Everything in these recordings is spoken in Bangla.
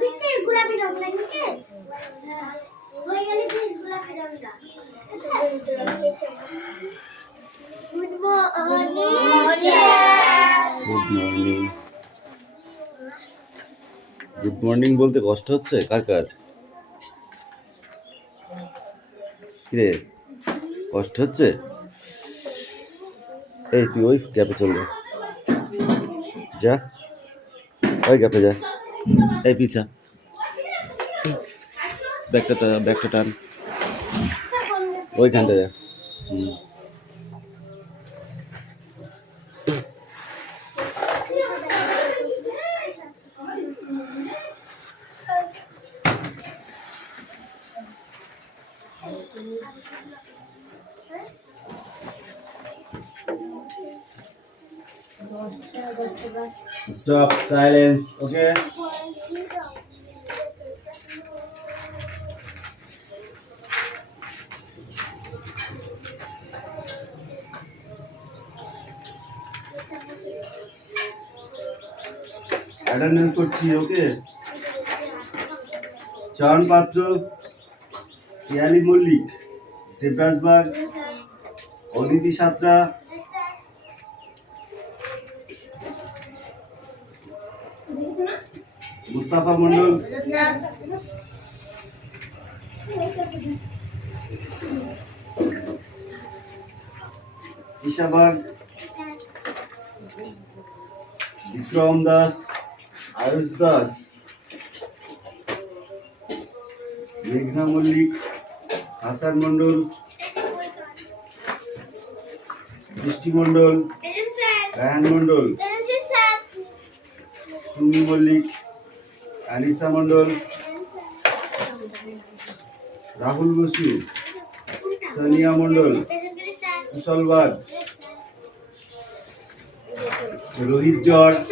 মিষ্টি গোলাপি রং লাগছে হয়ে গেলে কি গোলাপি রংটা good morning good morning. Good morning বলতে কষ্ট হচ্ছে কার কার? কিরে কষ্ট হচ্ছে? এই তুই ওই গ্যাপে চল যা, ওই গ্যাপে যা, এই পিছা ব্যাগটা টান ওইখানটা যা। Stop, silence, okay? অ্যাটেন্ডেন্স করছি, ওকে? চয়ন পাত্র, পিয়ালি মল্লিক, দেবরাজ বাগ, অদিতি সাঁতরা, মুস্তাফা মন্ডল, ঈশা বাগ, বিক্রম দাস, আয়ুষ দাস, মেঘনা মল্লিক, হাসান মন্ডল, বৃষ্টি মন্ডল, রায়হান মন্ডল, সুমি মল্লিক, আনিসা মন্ডল, রাহুল বসু, সানিয়া মন্ডল, কুশল বাগ, রোহিত জর্জ,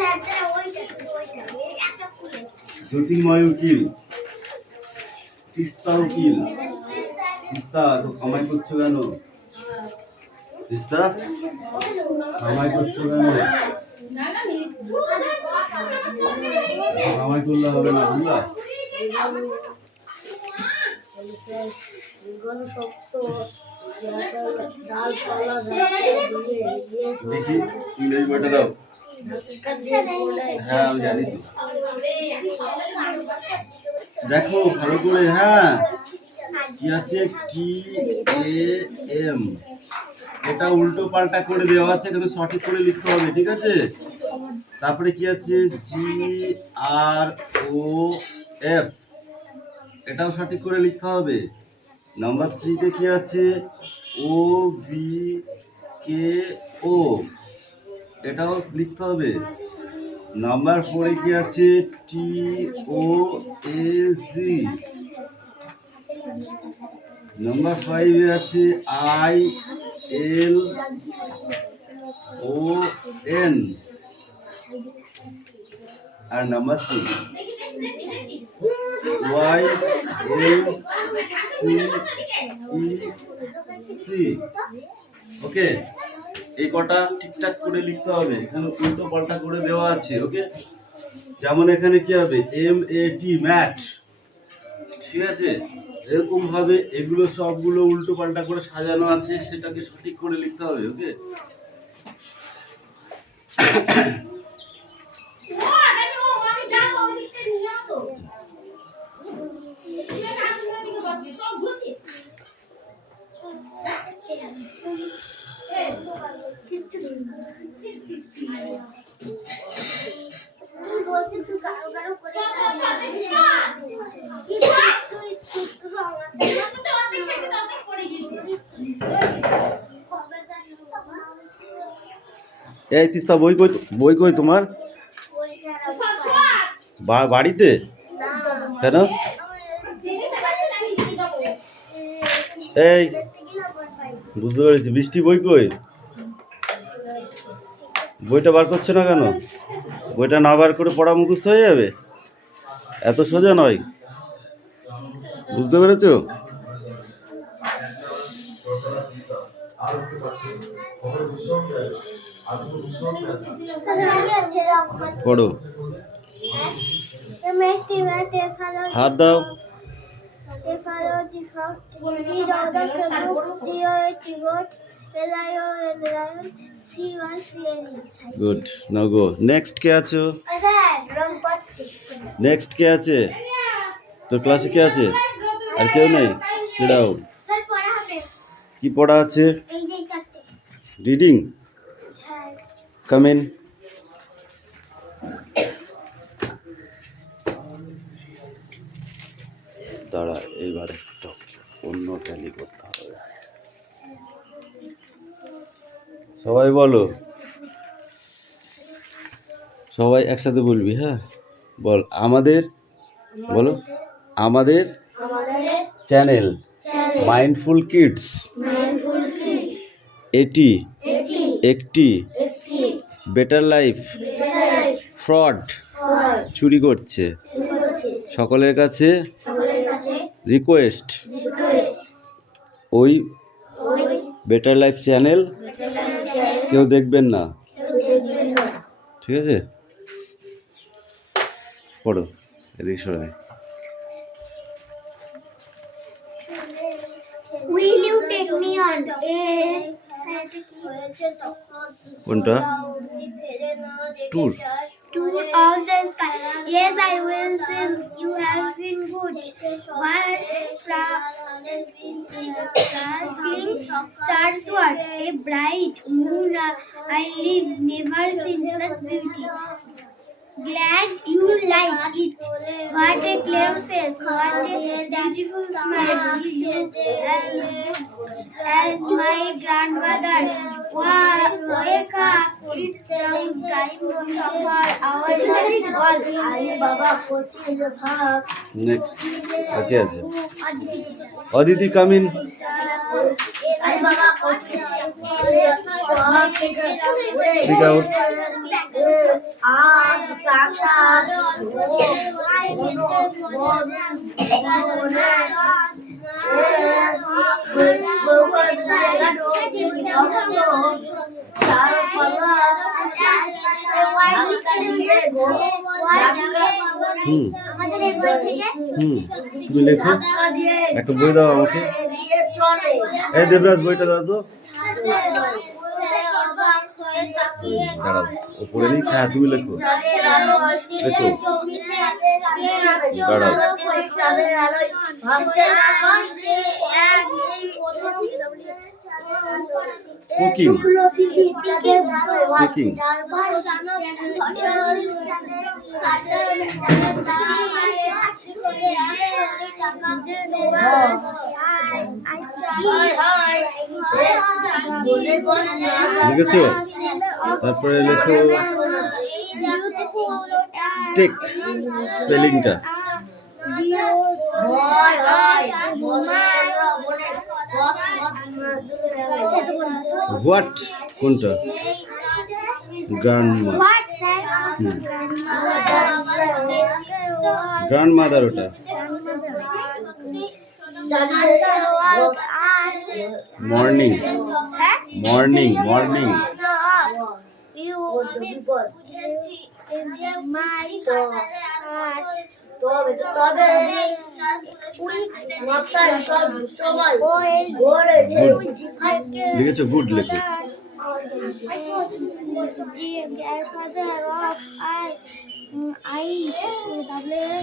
জ্যোতির্ময় উকিল, তিস্তা উকিল। তিস্তা তো কামাই করছো কেন? তিস্তা কামাই করছো কেন? কামাই করলে হবে না, বুঝলা? দেখি ইংরেজি বইটা দাও। হ্যাঁ আমি জানি তো, দেখো ভালো করে। হ্যাঁ কি আছে? TAM, এটা উল্টো পাল্টা করে দেওয়া আছে, এখানে সঠিক করে লিখতে হবে, ঠিক আছে? তারপরে কি আছে? GROF, এটাও সঠিক করে লিখতে হবে। নাম্বার 3 তে কি আছে? OBKO, এটাও লিখতে হবে। নাম্বার 4 এ কি আছে? TOAG। নাম্বার 5 এ আছে ILON। আর নাম্বার 6 YLCEC, ওকে? এই কটা ঠিকঠাক করে লিখতে হবে, এখানে উল্টো পাল্টা করে দেওয়া আছে, ওকে? যেমন এখানে কি হবে? MAT, ম্যাট, ঠিক আছে? এরকম ভাবে এগুলো সবগুলো উল্টো পাল্টা করে সাজানো আছে, সেটাকে সঠিক করে লিখতে হবে, ওকে? এই তিস্তা বই কই তোমার? বাড়িতে? কেন? এই বুঝতে পেরেছি। বৃষ্টি বই কই? বইটা বার করছে না কেন? বইটা না বার করে পড়া মুখস্থ হয়ে যাবে? এত সোজা নয়, বুঝতে পেরেছো? পড়ো। হাত দাও। গুড, নাও গো। নেক্সট কে আছো? নেক্সট কে আছে তোর ক্লাসে? কে আছে? আর কেউ নেই? Sit down. কি পড়া আছে? রিডিং। Come in. দাঁড়া, এইবারে অন্য ট্যালি করতে হবে। সবাই বলো, সবাই একসাথে বলবি। হ্যাঁ, বল। আমাদের, বলো, আমাদের চ্যানেল মাইন্ডফুল কিডস এটি একটি বেটার লাইফ ফ্রড চুরি করছে। সকলের কাছে রিকোয়েস্ট, ওই বেটার লাইফ চ্যানেল কেউ দেখবেন না। ঠিক আছে, পড়ো। এদিকে সরে। Will you take me on a কোনটা? Tour. tour of the sky? Yes, I will, since you have been good. What sparkling stars, what a bright moon! I live never seen such beauty. Glad you like it. What a clever face, what a beautiful smile. You look as good as my grandmother. Wake up, it's time for our call. Next কে আছে? Aditi, come in. Speak out. তুমি লেখো, একটা বই দাও আমাকে। এই দেবরাজ, বইটা দাও তো। দাঁড়াও, ও পড়ে নি। হ্যাঁ, তুমি লেখো, লেখো। দাঁড়াও। Speaking, speaking. লিখেছো? তারপরে লেখো টেক, স্পেলিংটা। হোয়াট কোনটা? গ্র্যান্ডমা। গ্র্যান্ডমাদার ওটা। Morning, morning, morning. লিখেছো? গুড, লেখো।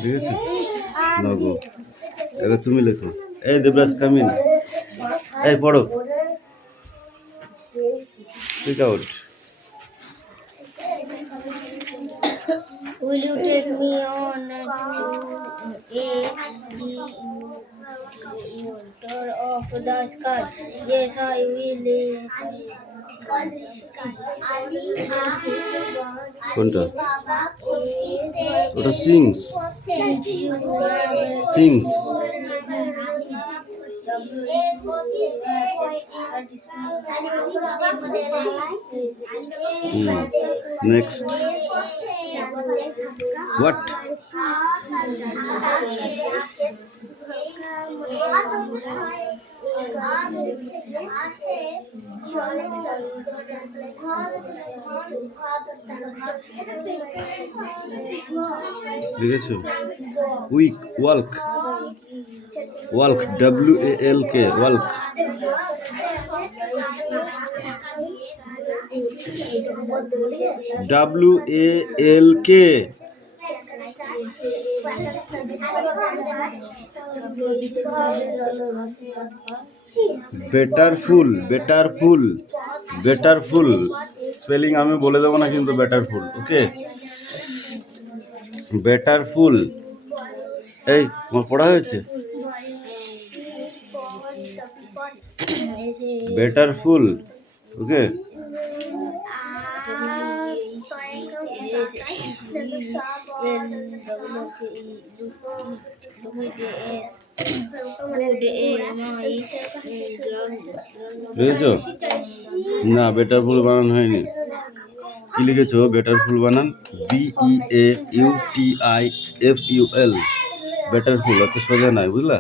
লিখেছো? না গো, এবার তুমি লেখো। এই দেবরাজ, কাম ইন। এই পড়ো। Speak out. Will you take me on a tour of the sky? Yes, I will. কোনটা? ওটা সিংস, সিংস। নেক্সট। হোয়াট? লিখেছো? Week, walk, walk, WALK, walk. WALK, beautiful, beautiful, beautiful spelling আমি বলে দেবো না কিন্তু বেটারফুল, ওকে। বেটারফুল, এই তোমার পড়া হয়েছে? বেটারফুল, ওকে। বুঝেছো? না, বেটারফুল বানান হয়নি। কি লিখেছো? বেটারফুল বানান BEAUTIFUL, বেটারফুল, এত সোজা নয়, বুঝলা?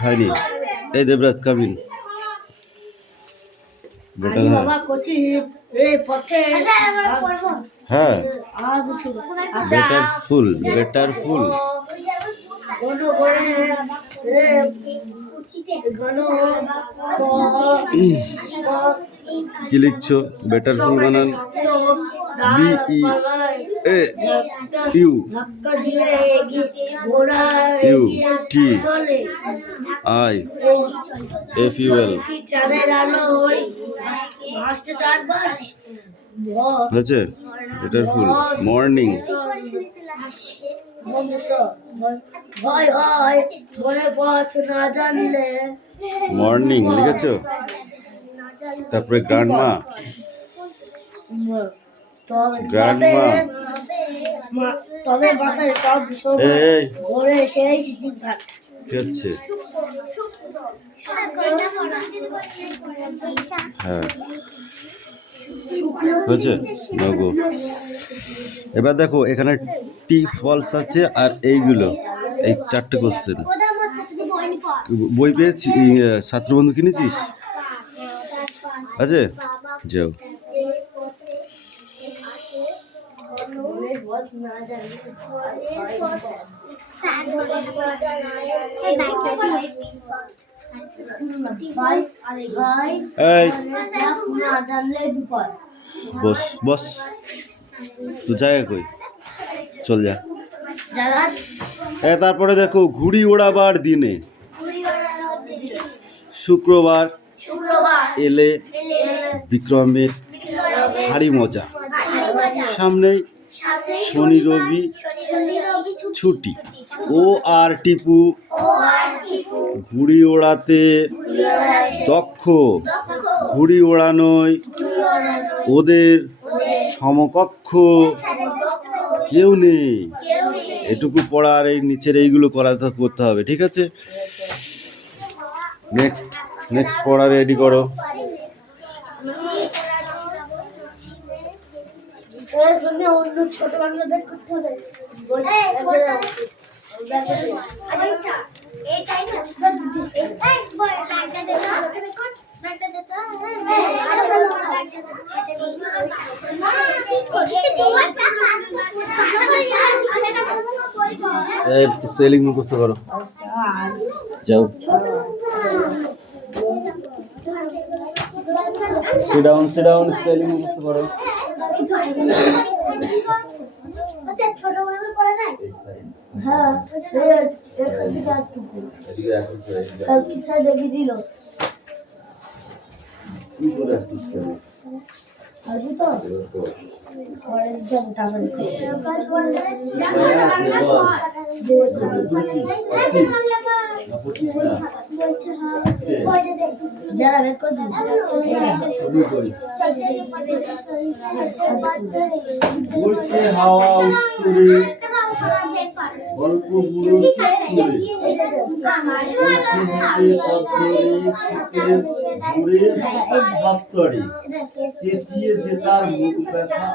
হয়নি। এই দেবরাজ কামিন, বেটার, হ্যাঁ, বেটারফুল, বেটারফুল। কি লিখছো? বেটারফুল বানান BEAUTIFUL, হয়েছে? বেটারফুল। মর্নিং, মর্নিং লিখেছো? তারপরে গ্র্যান্ডমা, গ্র্যান্ডমা, এই কি হচ্ছে? হ্যাঁ, হয়েছে? নগো। এবার দেখো এখানে টি ফলস আছে আর এইগুলো, এই 4টে কোশ্চেন। বই পেয়েছি, ছাত্রবন্ধু কিনেছিস? আছে, যাও। বস বস, তো জায়গা কই, চল যা। তারপরে দেখো ঘুড়ি ওড়াবার দিনে, শুক্রবার এলে বিক্রমের ভারী মজা, সামনেই শনি রবি ছুটি, ও আর টিপু ঘুড়ি ওড়াতে দক্ষ, ঘুড়ি ওড়ানোয় ওদের সমকক্ষ কেউ নেই। এটুকু পড়ার এই নিচের এইগুলো করতে হবে, ঠিক আছে? নেক্সট পড়া রেডি করো। ছোট বাংলা বের করতে হবে। স্পেলিং মুখস্থ করো, যাও। sit down, স্পেলিং মুখস্থ করো। হাওয়া উত্তরে গল্প বুড়ো ভাবতরে চেঁচিয়ে যে তার মুখ ব্যথা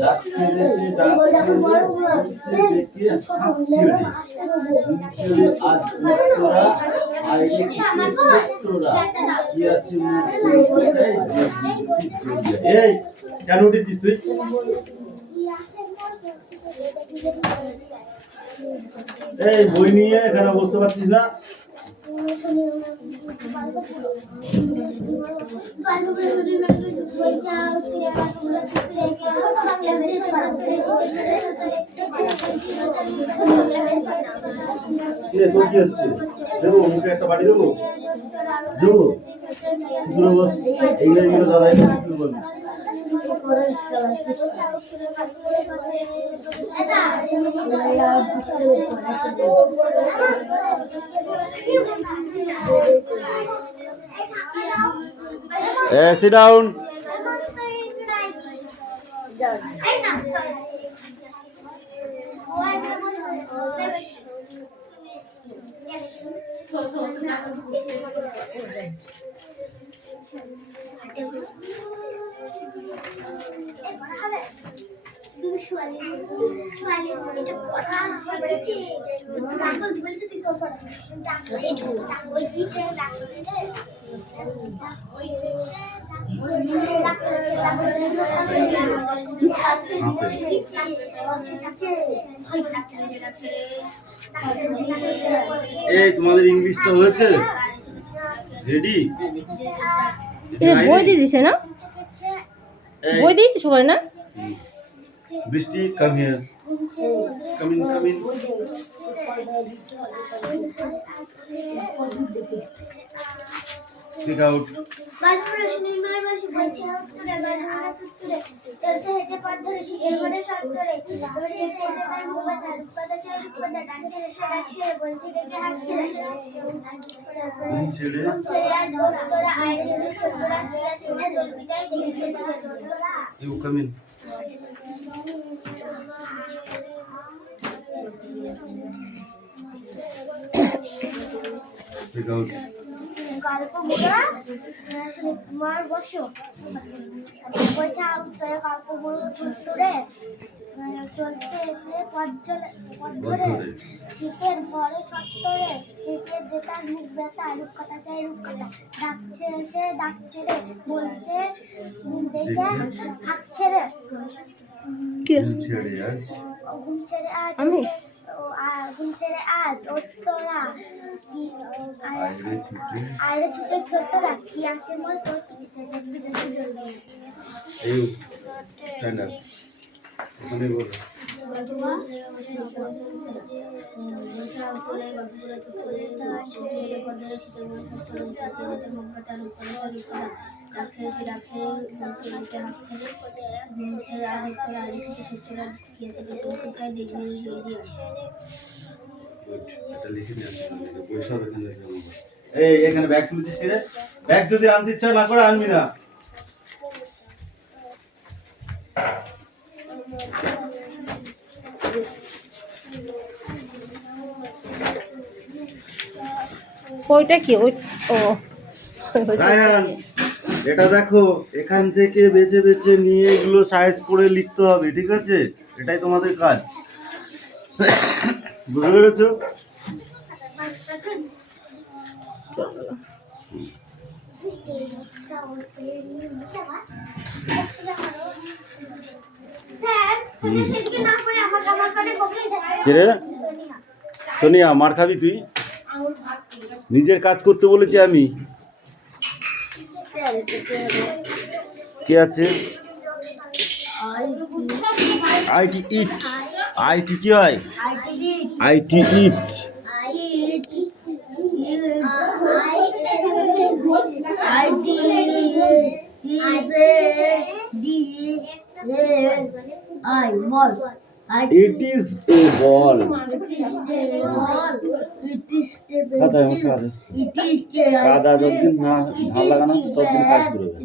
ডাকছে দেশে ডাকছে ডেকে আজ উত্তরা আইরে উত্তরা কি আছে মুখ এই কেন উঠেছিস তুই? এই বই নিয়ে এখানে বসতে পারছিস না? তোর কি হচ্ছে? দেবো মুখে একটা বাড়ি দেবো? দেবো? পুরো বস এইগুলো দাদা একটু বলবি। Sit down. এই তোমাদের ইংলিশটা হয়েছে? রেডি? বই দিয়ে দিছে না? বই দিয়েছে সবাই না? Brishti come here, come in, come in. Speak out. চলছে হেঁটে পথ ধরে শীতের ঘরে সব ধরে ডাকছে সে ডাকছে বলছে ডেকে হাঁকছে ছেড়ে আজ তোরা আইরে ছোট ছোটরা গিয়া ছেড়ে দলবিটাই দেখে খেতে তোরা you come in. Speak out. গল্প বলা তোমার বসো বলছে তোরা গল্প বলো উত্তরে চলছে পথ ধরে শীতের ঘরে সত্তরে চেঁচিয়ে যেতার মুখ ব্যথা রূপকথা চাই রূপকথা ডাকছে সে ডাকছে রে বলছে দেখে হাঁকছে রে ঘুম ছেড়ে আজ আমি ঘুম ছেড়ে আজ ও তোরা আরে ছুটে ছোটরা কি আছে মন তোর দেখবি যেতে জলদি এই স্ট্যান্ড আপ ওখানে বল এটা লিখে নিয়ে আসতে হবে পয়সা এখানে লিখে নেবো। এই এখানে ব্যাগ তুলছিস কে রে? ব্যাগ যদি আনতে ইচ্ছা না করে আনবি না। ওইটা কি ওই ও রায়ান এটা দেখো এখান থেকে বেছে বেছে নিয়ে এগুলো সাইজ করে লিখতে হবে, ঠিক আছে? এটাই তোমাদের কাজ, বুঝতে পেরেছো? কিরে সোনিয়া মার খাবি তুই? নিজের কাজ করতে বলেছি আমি। কে আছে? IT it. আইটি কি হয়? IT it. It is a ball. কাদা যতদিন না লাগানো ততদিন কাজ করবে।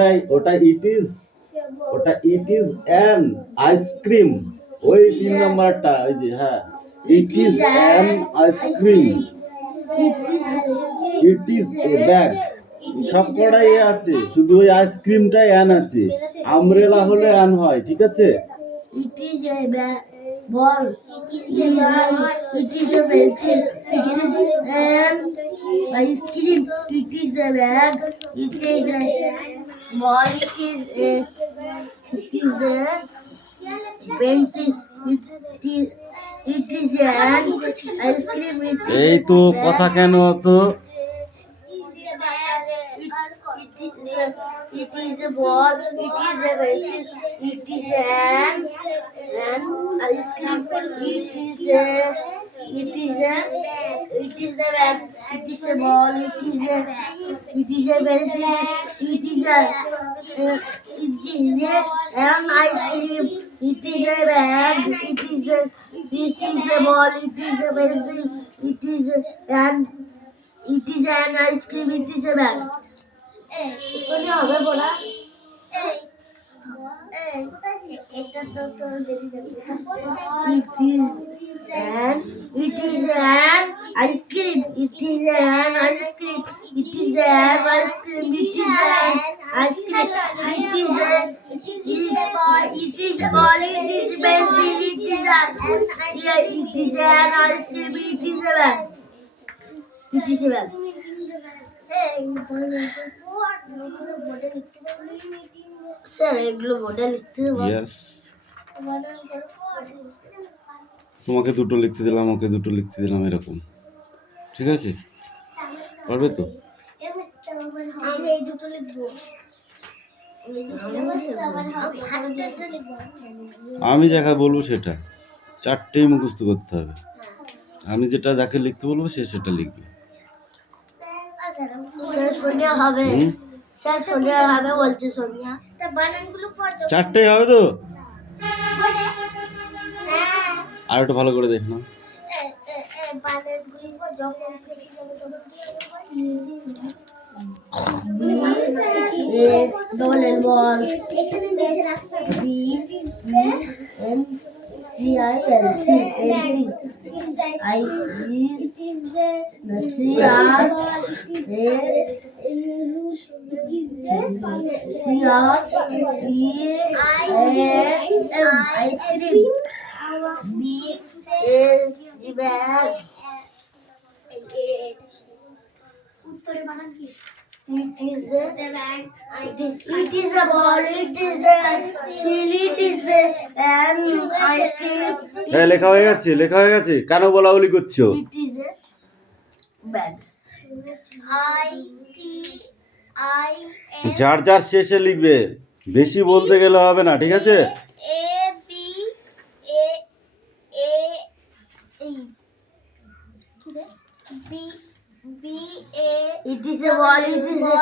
এই ওটা ইট ইজ অ্যান আইসক্রিম। ওই 3 নাম্বারটা ওই যে হ্যাঁ it is an ice cream it is a bag সব কটাই এ আছে শুধু ওই আইসক্রিমটাই অ্যান আছে আমব্রেলা হলে অ্যান হয় ঠিক আছে It is a ball. It is a ball. It is a pencil. It is an ice cream. It is a bag. It is a ball. It is a pencil. It is an ice cream. এই তো কথা কেন তো It is a ball. It is a pencil. It is an ice cream. It is a bag. It is a ball. It is a pencil. It is an ice cream. It is a bag. It is a ball. It is a pencil. It is an ice cream. It is a bag. শোনে হবে বলা এটা তো তো দেরি যাচ্ছে it is an ice cream. It is an ice cream. It is an ice cream. It is an ice cream. It is a ball. It is a ball. It is a pencil. It is an ice cream. It is a bag. It is a bag. Sir এগুলো বোর্ডে লিখতে হবে ইয়েস তোমাকে দুটো লিখতে দিলাম ওকে দুটো লিখতে দিলাম এরকম ঠিক আছে পারবে তো আমি এই দুটো লিখবো আমি যাকে বলবো সেটা চারটেই মুখস্থ করতে হবে আমি যেটা যাকে লিখতে বলবো সে সেটা লিখবে স্যার সোনিয়া হবে স্যার সোনিয়া হবে বলছে সোনিয়া তা বানানগুলো পড়ো চারটেই হবে তো আর একটু ভালো করে দেখ না বানানগুলো পড়ো যখন ফেসে যাবে তখন ডবল এল বল এখানে বেঁচে রাখতে হবে B M C I L C I C R A C R E M ice cream B A G bag উত্তরে বানান কি It is a bag. It is a ball. It is a pencil. It is an ice cream. হ্যাঁ লেখা হয়ে গেছে কেন বলা বলি করছো It is a bag. যার যার শেষে লিখবে বেশি বলতে গেলে হবে না ঠিক আছে It is a ball. It is a